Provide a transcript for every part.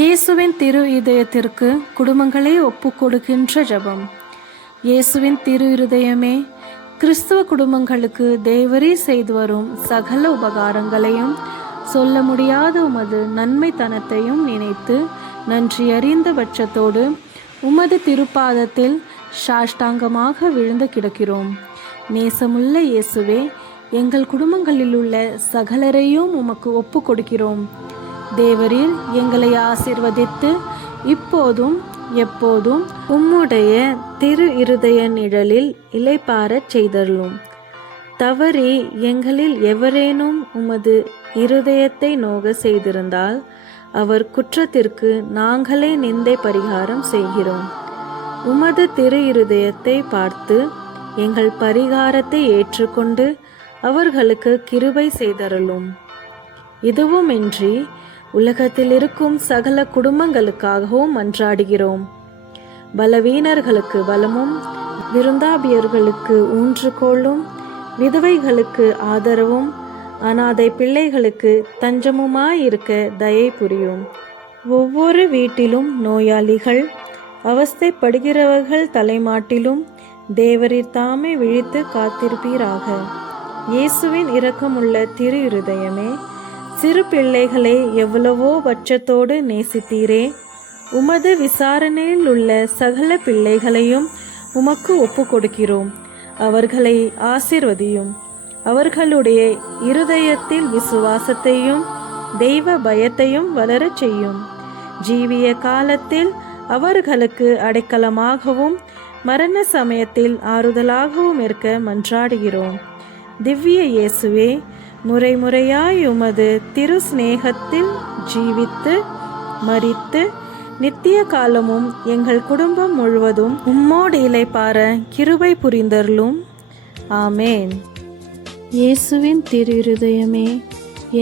இயேசுவின் திரு இதயத்திற்கு குடும்பங்களை ஒப்புக் கொடுக்கின்ற ஜெபம். இயேசுவின் திரு இருதயமே, கிறிஸ்துவ குடும்பங்களுக்கு தேவரீர் செய்து வரும் சகல உபகாரங்களையும் சொல்ல முடியாத உமது நன்மைத்தனத்தையும் நினைத்து நன்றி அறிந்த பட்சத்தோடு உமது திருப்பாதத்தில் சாஷ்டாங்கமாக விழுந்து கிடக்கிறோம். நேசமுள்ள இயேசுவே, எங்கள் குடும்பங்களில் உள்ள சகலரையும் உமக்கு ஒப்பு கொடுக்கிறோம். தேவரீர் எங்களை ஆசீர்வதித்து இப்போதும் எப்போதும் உம்முடைய திரு இருதய நிழலில் இளைப்பாரச் செய்தருளும். தவறி எங்களில் எவரேனும் உமது இருதயத்தை நோக செய்திருந்தால் அவர் குற்றத்திற்கு நாங்களே நிந்தை பரிகாரம் செய்கிறோம். உமது திரு இருதயத்தை பார்த்து எங்கள் பரிகாரத்தை ஏற்றுக்கொண்டு அவர்களுக்கு கிருபை செய்தருளும். இதுவுமின்றி உலகத்தில் இருக்கும் சகல குடும்பங்களுக்காகவும் மன்றாடுகிறோம். பலவீனர்களுக்கு பலமும், விருந்தாபியர்களுக்கு ஊன்றுகோலும், விதவைகளுக்கு ஆதரவும், அனாதை பிள்ளைகளுக்கு தஞ்சமுமாயிருக்க தயை புரியும். ஒவ்வொரு வீட்டிலும் நோயாளிகள், அவஸ்தைப்படுகிறவர்கள் தலைமாட்டிலும் தேவரீர் தாமே விழித்து காத்திருப்பீராக. இயேசுவின் இரக்கமுள்ள திரு இருதயமே, சிறு பிள்ளைகளை எவ்வளவோ பட்சத்தோடு நேசித்தீரே. உமது விசாரணையில் உள்ள சகல பிள்ளைகளையும் உமக்கு ஒப்பு கொடுக்கிறோம். அவர்களை ஆசீர்வதியும். அவர்களுடைய இருதயத்தில் விசுவாசத்தையும் தெய்வ பயத்தையும் வளரச் செய்யும். ஜீவிய காலத்தில் அவர்களுக்கு அடைக்கலமாகவும் மரண சமயத்தில் ஆறுதலாகவும் இருக்க மன்றாடுகிறோம். திவ்ய இயேசுவே, முறைமுறையாய் உமது திரு சிநேகத்தில் ஜீவித்து மரித்து நித்திய காலமும் எங்கள் குடும்பம் முழுவதும் உம்மோடு இளைப்பார கிருபை புரிந்தருளும். ஆமேன். இயேசுவின் திரு இருதயமே,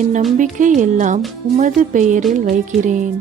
என் நம்பிக்கை எல்லாம் உமது பெயரில் வைக்கிறேன்.